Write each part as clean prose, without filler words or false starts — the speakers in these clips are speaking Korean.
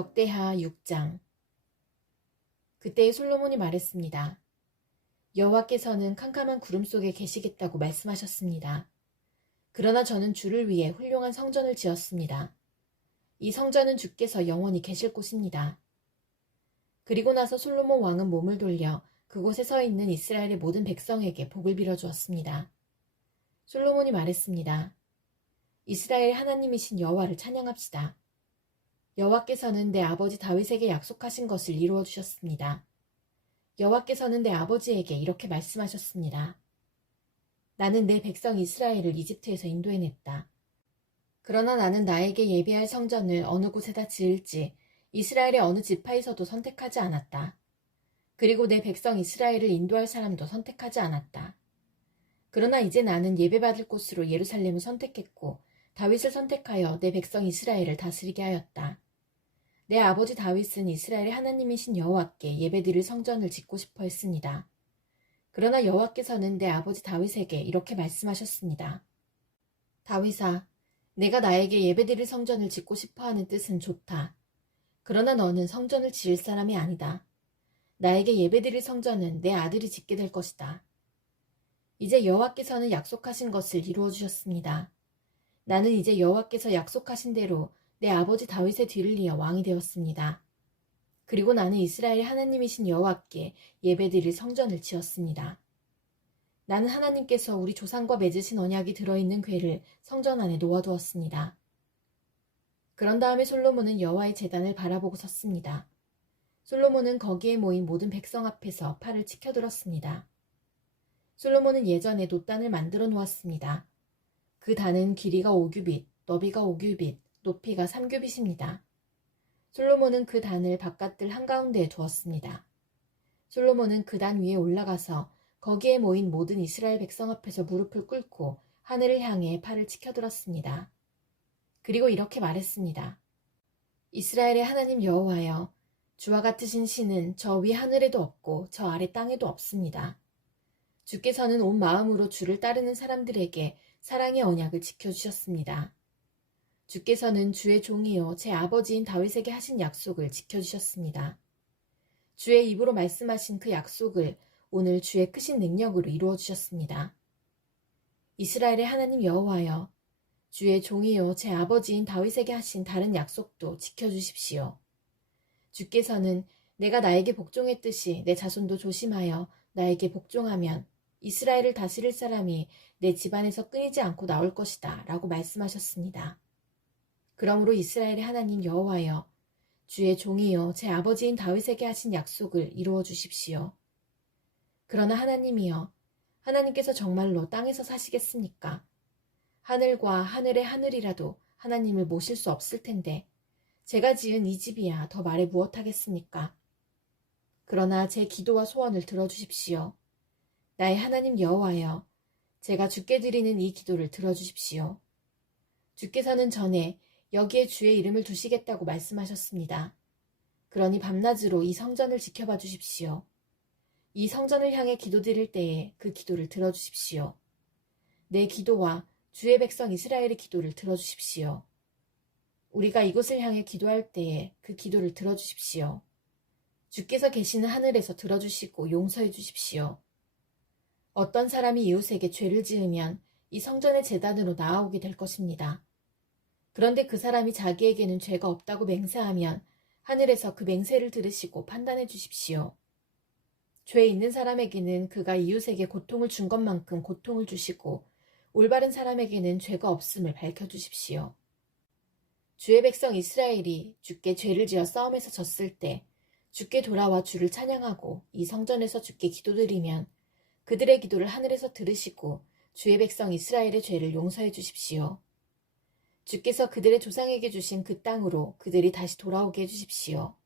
역대하 6장. 그때 솔로몬이 말했습니다. 여호와께서는 캄캄한 구름 속에 계시겠다고 말씀하셨습니다. 그러나 저는 주를 위해 훌륭한 성전을 지었습니다. 이 성전은 주께서 영원히 계실 곳입니다. 그리고 나서 솔로몬 왕은 몸을 돌려 그곳에 서 있는 이스라엘의 모든 백성에게 복을 빌어주었습니다. 솔로몬이 말했습니다. 이스라엘 하나님이신 여호와를 찬양합시다. 여호와께서는 내 아버지 다윗에게 약속하신 것을 이루어 주셨습니다. 여호와께서는 내 아버지에게 이렇게 말씀하셨습니다. 나는 내 백성 이스라엘을 이집트에서 인도해냈다. 그러나 나는 나에게 예비할 성전을 어느 곳에다 지을지 이스라엘의 어느 지파에서도 선택하지 않았다. 그리고 내 백성 이스라엘을 인도할 사람도 선택하지 않았다. 그러나 이제 나는 예배받을 곳으로 예루살렘을 선택했고 다윗을 선택하여 내 백성 이스라엘을 다스리게 하였다. 내 아버지 다윗은 이스라엘의 하나님이신 여호와께 예배드릴 성전을 짓고 싶어 했습니다. 그러나 여호와께서는 내 아버지 다윗에게 이렇게 말씀하셨습니다. 다윗아, 내가 나에게 예배드릴 성전을 짓고 싶어 하는 뜻은 좋다. 그러나 너는 성전을 지을 사람이 아니다. 나에게 예배드릴 성전은 내 아들이 짓게 될 것이다. 이제 여호와께서는 약속하신 것을 이루어 주셨습니다. 나는 이제 여호와께서 약속하신 대로 내 아버지 다윗의 뒤를 이어 왕이 되었습니다. 그리고 나는 이스라엘의 하나님이신 여호와께 예배드릴 성전을 지었습니다. 나는 하나님께서 우리 조상과 맺으신 언약이 들어있는 궤를 성전 안에 놓아두었습니다. 그런 다음에 솔로몬은 여호와의 제단을 바라보고 섰습니다. 솔로몬은 거기에 모인 모든 백성 앞에서 팔을 치켜들었습니다. 솔로몬은 예전에 놋단을 만들어 놓았습니다. 그 단은 길이가 5규빗, 너비가 5규빗, 높이가 3규빗입니다. 솔로몬은 그 단을 바깥들 한가운데에 두었습니다. 솔로몬은 그 단 위에 올라가서 거기에 모인 모든 이스라엘 백성 앞에서 무릎을 꿇고 하늘을 향해 팔을 치켜들었습니다. 그리고 이렇게 말했습니다. 이스라엘의 하나님 여호와여, 주와 같으신 신은 저 위 하늘에도 없고 저 아래 땅에도 없습니다. 주께서는 온 마음으로 주를 따르는 사람들에게 사랑의 언약을 지켜주셨습니다. 주께서는 주의 종이요 제 아버지인 다윗에게 하신 약속을 지켜주셨습니다. 주의 입으로 말씀하신 그 약속을 오늘 주의 크신 능력으로 이루어 주셨습니다. 이스라엘의 하나님 여호와여, 주의 종이요 제 아버지인 다윗에게 하신 다른 약속도 지켜주십시오. 주께서는 내가 나에게 복종했듯이 내 자손도 조심하여 나에게 복종하면 이스라엘을 다스릴 사람이 내 집안에서 끊이지 않고 나올 것이다 라고 말씀하셨습니다. 그러므로 이스라엘의 하나님 여호와여, 주의 종이요 제 아버지인 다윗에게 하신 약속을 이루어 주십시오. 그러나 하나님이여, 하나님께서 정말로 땅에서 사시겠습니까? 하늘과 하늘의 하늘이라도 하나님을 모실 수 없을 텐데 제가 지은 이 집이야 더 말해 무엇하겠습니까? 그러나 제 기도와 소원을 들어주십시오. 나의 하나님 여호와여, 제가 주께 드리는 이 기도를 들어주십시오. 주께서는 전에 여기에 주의 이름을 두시겠다고 말씀하셨습니다. 그러니 밤낮으로 이 성전을 지켜봐 주십시오. 이 성전을 향해 기도드릴 때에 그 기도를 들어주십시오. 내 기도와 주의 백성 이스라엘의 기도를 들어주십시오. 우리가 이곳을 향해 기도할 때에 그 기도를 들어주십시오. 주께서 계시는 하늘에서 들어주시고 용서해 주십시오. 어떤 사람이 이웃에게 죄를 지으면 이 성전의 제단으로 나아오게 될 것입니다. 그런데 그 사람이 자기에게는 죄가 없다고 맹세하면 하늘에서 그 맹세를 들으시고 판단해 주십시오. 죄 있는 사람에게는 그가 이웃에게 고통을 준 것만큼 고통을 주시고 올바른 사람에게는 죄가 없음을 밝혀주십시오. 주의 백성 이스라엘이 주께 죄를 지어 싸움에서 졌을 때 주께 돌아와 주를 찬양하고 이 성전에서 주께 기도드리면 그들의 기도를 하늘에서 들으시고 주의 백성 이스라엘의 죄를 용서해 주십시오. 주께서 그들의 조상에게 주신 그 땅으로 그들이 다시 돌아오게 해주십시오.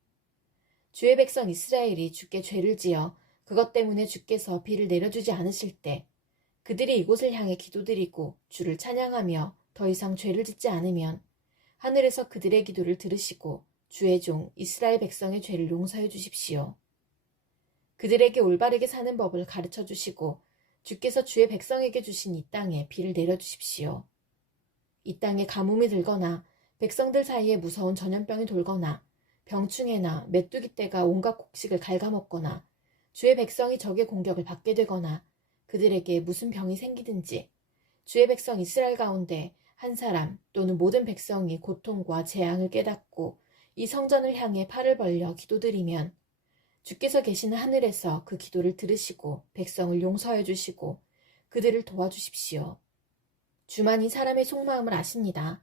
주의 백성 이스라엘이 주께 죄를 지어 그것 때문에 주께서 비를 내려주지 않으실 때 그들이 이곳을 향해 기도드리고 주를 찬양하며 더 이상 죄를 짓지 않으면 하늘에서 그들의 기도를 들으시고 주의 종 이스라엘 백성의 죄를 용서해 주십시오. 그들에게 올바르게 사는 법을 가르쳐 주시고 주께서 주의 백성에게 주신 이 땅에 비를 내려주십시오. 이 땅에 가뭄이 들거나 백성들 사이에 무서운 전염병이 돌거나 병충해나 메뚜기 떼가 온갖 곡식을 갉아먹거나 주의 백성이 적의 공격을 받게 되거나 그들에게 무슨 병이 생기든지 주의 백성 이스라엘 가운데 한 사람 또는 모든 백성이 고통과 재앙을 깨닫고 이 성전을 향해 팔을 벌려 기도드리면 주께서 계시는 하늘에서 그 기도를 들으시고 백성을 용서해 주시고 그들을 도와주십시오. 주만이 사람의 속마음을 아십니다.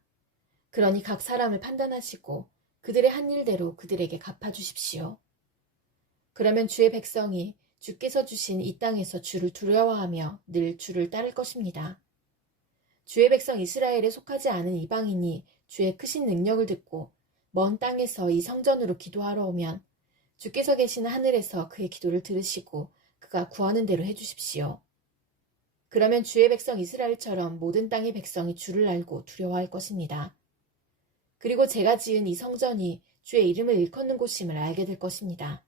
그러니 각 사람을 판단하시고 그들의 한 일대로 그들에게 갚아주십시오. 그러면 주의 백성이 주께서 주신 이 땅에서 주를 두려워하며 늘 주를 따를 것입니다. 주의 백성 이스라엘에 속하지 않은 이방인이 주의 크신 능력을 듣고 먼 땅에서 이 성전으로 기도하러 오면 주께서 계시는 하늘에서 그의 기도를 들으시고 그가 구하는 대로 해주십시오. 그러면 주의 백성 이스라엘처럼 모든 땅의 백성이 주를 알고 두려워할 것입니다. 그리고 제가 지은 이 성전이 주의 이름을 일컫는 곳임을 알게 될 것입니다.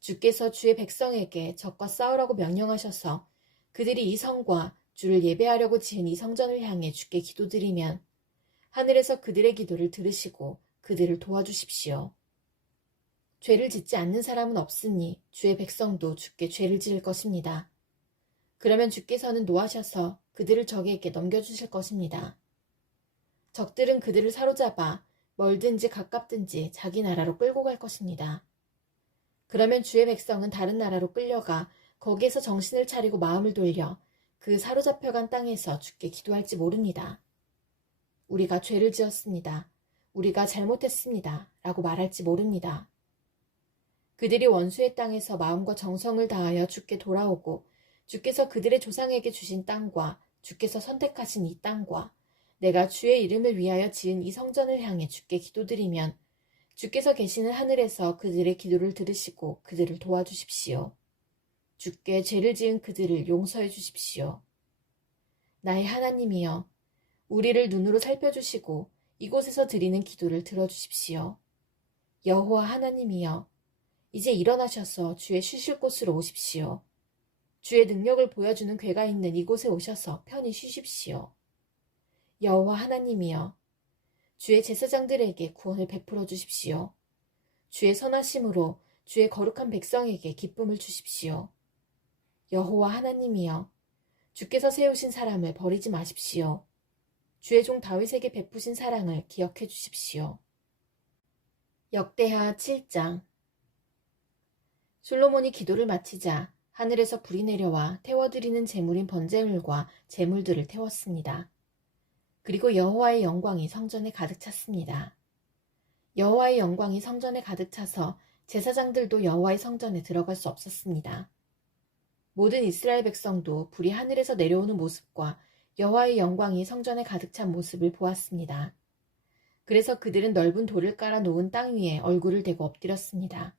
주께서 주의 백성에게 적과 싸우라고 명령하셔서 그들이 이 성과 주를 예배하려고 지은 이 성전을 향해 주께 기도드리면 하늘에서 그들의 기도를 들으시고 그들을 도와주십시오. 죄를 짓지 않는 사람은 없으니 주의 백성도 주께 죄를 지을 것입니다. 그러면 주께서는 노하셔서 그들을 적에게 넘겨주실 것입니다. 적들은 그들을 사로잡아 멀든지 가깝든지 자기 나라로 끌고 갈 것입니다. 그러면 주의 백성은 다른 나라로 끌려가 거기에서 정신을 차리고 마음을 돌려 그 사로잡혀간 땅에서 주께 기도할지 모릅니다. 우리가 죄를 지었습니다. 우리가 잘못했습니다. 라고 말할지 모릅니다. 그들이 원수의 땅에서 마음과 정성을 다하여 주께 돌아오고 주께서 그들의 조상에게 주신 땅과 주께서 선택하신 이 땅과 내가 주의 이름을 위하여 지은 이 성전을 향해 주께 기도드리면 주께서 계시는 하늘에서 그들의 기도를 들으시고 그들을 도와주십시오. 주께 죄를 지은 그들을 용서해 주십시오. 나의 하나님이여, 우리를 눈으로 살펴주시고 이곳에서 드리는 기도를 들어주십시오. 여호와 하나님이여, 이제 일어나셔서 주의 쉬실 곳으로 오십시오. 주의 능력을 보여주는 궤가 있는 이곳에 오셔서 편히 쉬십시오. 여호와 하나님이여, 주의 제사장들에게 구원을 베풀어 주십시오. 주의 선하심으로 주의 거룩한 백성에게 기쁨을 주십시오. 여호와 하나님이여, 주께서 세우신 사람을 버리지 마십시오. 주의 종 다윗에게 베푸신 사랑을 기억해 주십시오. 역대하 7장. 솔로몬이 기도를 마치자 하늘에서 불이 내려와 태워드리는 제물인 번제물과 제물들을 태웠습니다. 그리고 여호와의 영광이 성전에 가득 찼습니다. 여호와의 영광이 성전에 가득 차서 제사장들도 여호와의 성전에 들어갈 수 없었습니다. 모든 이스라엘 백성도 불이 하늘에서 내려오는 모습과 여호와의 영광이 성전에 가득 찬 모습을 보았습니다. 그래서 그들은 넓은 돌을 깔아 놓은 땅 위에 얼굴을 대고 엎드렸습니다.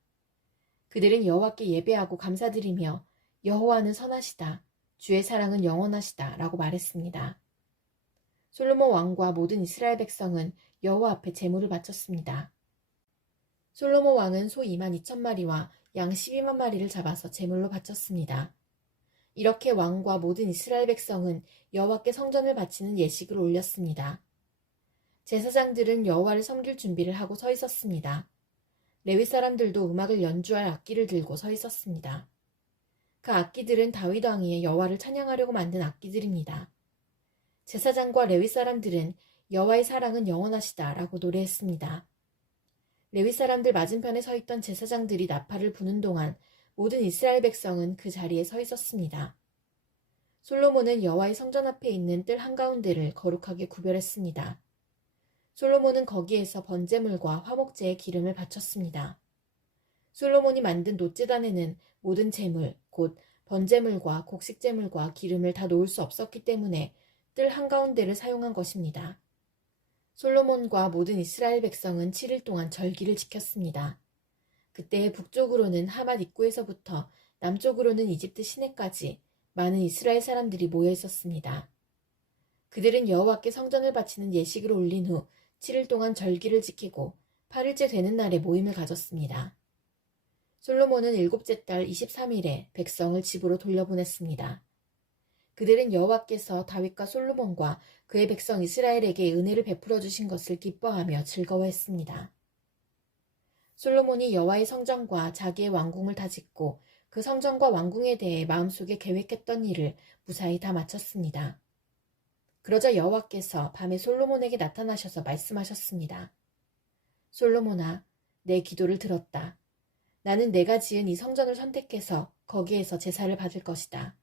그들은 여호와께 예배하고 감사드리며 여호와는 선하시다, 주의 사랑은 영원하시다 라고 말했습니다. 솔로몬 왕과 모든 이스라엘 백성은 여호와 앞에 제물을 바쳤습니다. 솔로몬 왕은 소 22,000마리와 양 12만 마리를 잡아서 제물로 바쳤습니다. 이렇게 왕과 모든 이스라엘 백성은 여호와께 성전을 바치는 예식을 올렸습니다. 제사장들은 여호와를 섬길 준비를 하고 서 있었습니다. 레위 사람들도 음악을 연주할 악기를 들고 서 있었습니다. 그 악기들은 다윗 왕이 여호와를 찬양하려고 만든 악기들입니다. 제사장과 레위 사람들은 여호와의 사랑은 영원하시다 라고 노래했습니다. 레위 사람들 맞은편에 서 있던 제사장들이 나팔을 부는 동안 모든 이스라엘 백성은 그 자리에 서 있었습니다. 솔로몬은 여호와의 성전 앞에 있는 뜰 한가운데를 거룩하게 구별했습니다. 솔로몬은 거기에서 번제물과 화목제의 기름을 바쳤습니다. 솔로몬이 만든 놋제단에는 모든 제물, 곧 번제물과 곡식제물과 기름을 다 놓을 수 없었기 때문에 뜰 한가운데를 사용한 것입니다. 솔로몬과 모든 이스라엘 백성은 7일 동안 절기를 지켰습니다. 그때 북쪽으로는 하맛 입구에서부터 남쪽으로는 이집트 시내까지 많은 이스라엘 사람들이 모여 있었습니다. 그들은 여호와께 성전을 바치는 예식을 올린 후 7일 동안 절기를 지키고 8일째 되는 날에 모임을 가졌습니다. 솔로몬은 7째 달 23일에 백성을 집으로 돌려보냈습니다. 그들은 여호와께서 다윗과 솔로몬과 그의 백성 이스라엘에게 은혜를 베풀어 주신 것을 기뻐하며 즐거워했습니다. 솔로몬이 여호와의 성전과 자기의 왕궁을 다 짓고 그 성전과 왕궁에 대해 마음속에 계획했던 일을 무사히 다 마쳤습니다. 그러자 여호와께서 밤에 솔로몬에게 나타나셔서 말씀하셨습니다. 솔로몬아, 내 기도를 들었다. 나는 내가 지은 이 성전을 선택해서 거기에서 제사를 받을 것이다.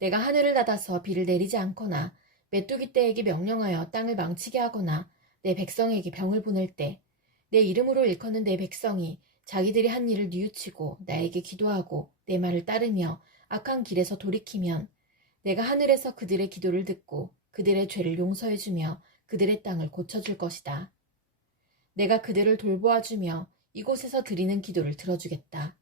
내가 하늘을 닫아서 비를 내리지 않거나 메뚜기 떼에게 명령하여 땅을 망치게 하거나 내 백성에게 병을 보낼 때 내 이름으로 일컫는 내 백성이 자기들이 한 일을 뉘우치고 나에게 기도하고 내 말을 따르며 악한 길에서 돌이키면 내가 하늘에서 그들의 기도를 듣고 그들의 죄를 용서해주며 그들의 땅을 고쳐줄 것이다. 내가 그들을 돌보아주며 이곳에서 드리는 기도를 들어주겠다.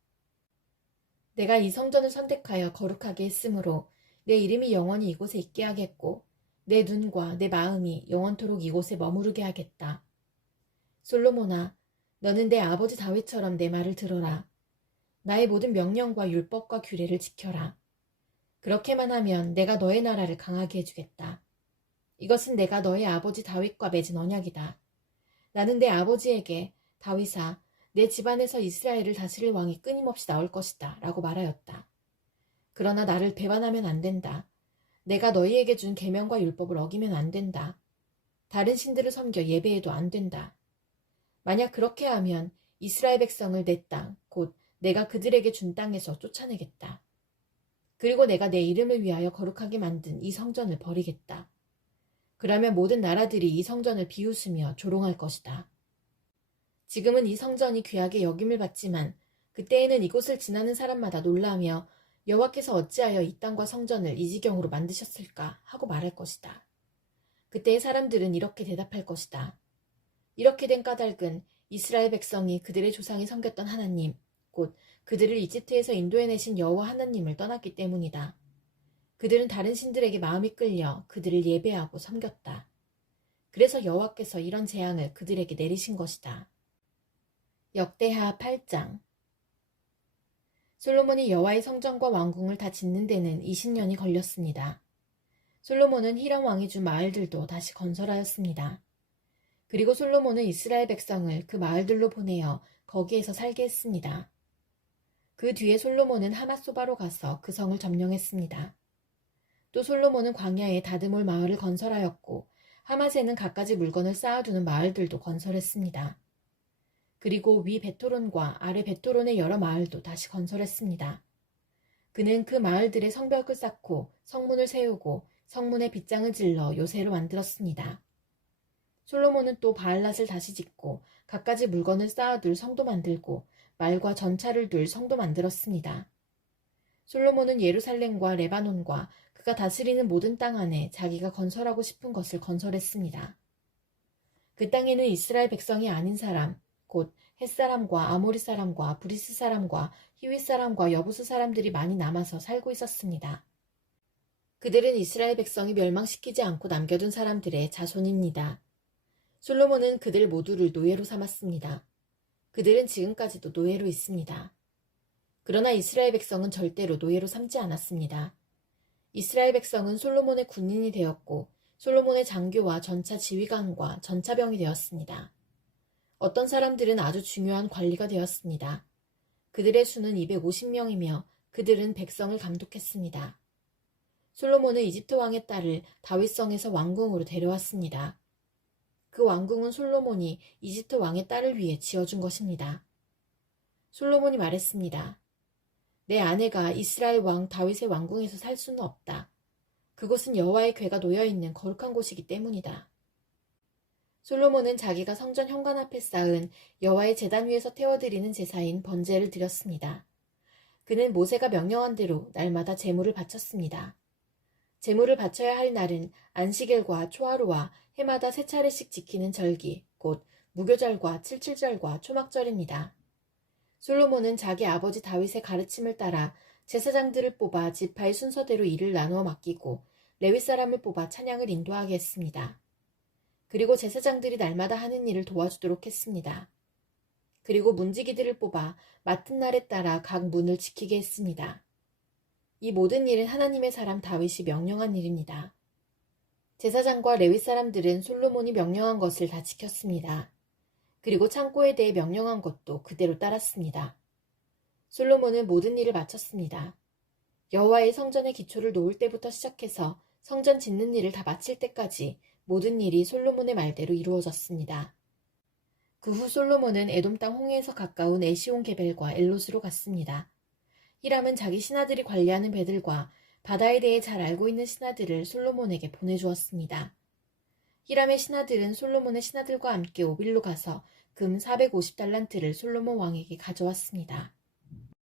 내가 이 성전을 선택하여 거룩하게 했으므로 내 이름이 영원히 이곳에 있게 하겠고 내 눈과 내 마음이 영원토록 이곳에 머무르게 하겠다. 솔로몬아, 너는 내 아버지 다윗처럼 내 말을 들어라. 나의 모든 명령과 율법과 규례를 지켜라. 그렇게만 하면 내가 너의 나라를 강하게 해주겠다. 이것은 내가 너의 아버지 다윗과 맺은 언약이다. 나는 내 아버지에게 다윗아, 내 집안에서 이스라엘을 다스릴 왕이 끊임없이 나올 것이다 라고 말하였다. 그러나 나를 배반하면 안 된다. 내가 너희에게 준 계명과 율법을 어기면 안 된다. 다른 신들을 섬겨 예배해도 안 된다. 만약 그렇게 하면 이스라엘 백성을 내 땅, 곧 내가 그들에게 준 땅에서 쫓아내겠다. 그리고 내가 내 이름을 위하여 거룩하게 만든 이 성전을 버리겠다. 그러면 모든 나라들이 이 성전을 비웃으며 조롱할 것이다. 지금은 이 성전이 귀하게 여김을 받지만 그때에는 이곳을 지나는 사람마다 놀라며 여호와께서 어찌하여 이 땅과 성전을 이 지경으로 만드셨을까 하고 말할 것이다. 그때의 사람들은 이렇게 대답할 것이다. 이렇게 된 까닭은 이스라엘 백성이 그들의 조상이 섬겼던 하나님, 곧 그들을 이집트에서 인도해내신 여호와 하나님을 떠났기 때문이다. 그들은 다른 신들에게 마음이 끌려 그들을 예배하고 섬겼다. 그래서 여호와께서 이런 재앙을 그들에게 내리신 것이다. 역대하 8장. 솔로몬이 여호와의 성전과 왕궁을 다 짓는 데는 20년이 걸렸습니다. 솔로몬은 히람 왕이 준 마을들도 다시 건설하였습니다. 그리고 솔로몬은 이스라엘 백성을 그 마을들로 보내어 거기에서 살게 했습니다. 그 뒤에 솔로몬은 하맛소바로 가서 그 성을 점령했습니다. 또 솔로몬은 광야에 다드몰 마을을 건설하였고 하맛에는 갖가지 물건을 쌓아두는 마을들도 건설했습니다. 그리고 위 베토론과 아래 베토론의 여러 마을도 다시 건설했습니다. 그는 그 마을들의 성벽을 쌓고 성문을 세우고 성문에 빗장을 질러 요새로 만들었습니다. 솔로몬은 또 바알랏을 다시 짓고 갖가지 물건을 쌓아둘 성도 만들고 말과 전차를 둘 성도 만들었습니다. 솔로몬은 예루살렘과 레바논과 그가 다스리는 모든 땅 안에 자기가 건설하고 싶은 것을 건설했습니다. 그 땅에는 이스라엘 백성이 아닌 사람, 곧 헷사람과 아모리 사람과 브리스 사람과 히윗 사람과 여부스 사람들이 많이 남아서 살고 있었습니다. 그들은 이스라엘 백성이 멸망시키지 않고 남겨둔 사람들의 자손입니다. 솔로몬은 그들 모두를 노예로 삼았습니다. 그들은 지금까지도 노예로 있습니다. 그러나 이스라엘 백성은 절대로 노예로 삼지 않았습니다. 이스라엘 백성은 솔로몬의 군인이 되었고 솔로몬의 장교와 전차 지휘관과 전차병이 되었습니다. 어떤 사람들은 아주 중요한 관리가 되었습니다. 그들의 수는 250명이며 그들은 백성을 감독했습니다. 솔로몬은 이집트 왕의 딸을 다윗성에서 왕궁으로 데려왔습니다. 그 왕궁은 솔로몬이 이집트 왕의 딸을 위해 지어준 것입니다. 솔로몬이 말했습니다. 내 아내가 이스라엘 왕 다윗의 왕궁에서 살 수는 없다. 그곳은 여호와의 궤가 놓여있는 거룩한 곳이기 때문이다. 솔로몬은 자기가 성전 현관 앞에 쌓은 여호와의 제단 위에서 태워드리는 제사인 번제를 드렸습니다. 그는 모세가 명령한 대로 날마다 제물을 바쳤습니다. 제물을 바쳐야 할 날은 안식일과 초하루와 해마다 3차례씩 지키는 절기, 곧 무교절과 칠칠절과 초막절입니다. 솔로몬은 자기 아버지 다윗의 가르침을 따라 제사장들을 뽑아 지파의 순서대로 일을 나누어 맡기고 레위 사람을 뽑아 찬양을 인도하게 했습니다. 그리고 제사장들이 날마다 하는 일을 도와주도록 했습니다. 그리고 문지기들을 뽑아 맡은 날에 따라 각 문을 지키게 했습니다. 이 모든 일은 하나님의 사람 다윗이 명령한 일입니다. 제사장과 레위 사람들은 솔로몬이 명령한 것을 다 지켰습니다. 그리고 창고에 대해 명령한 것도 그대로 따랐습니다. 솔로몬은 모든 일을 마쳤습니다. 여호와의 성전의 기초를 놓을 때부터 시작해서 성전 짓는 일을 다 마칠 때까지 모든 일이 솔로몬의 말대로 이루어졌습니다. 그 후 솔로몬은 에돔 땅 홍해에서 가까운 에시온 게벨과 엘롯으로 갔습니다. 히람은 자기 신하들이 관리하는 배들과 바다에 대해 잘 알고 있는 신하들을 솔로몬에게 보내주었습니다. 히람의 신하들은 솔로몬의 신하들과 함께 오빌로 가서 금 450달란트를 솔로몬 왕에게 가져왔습니다.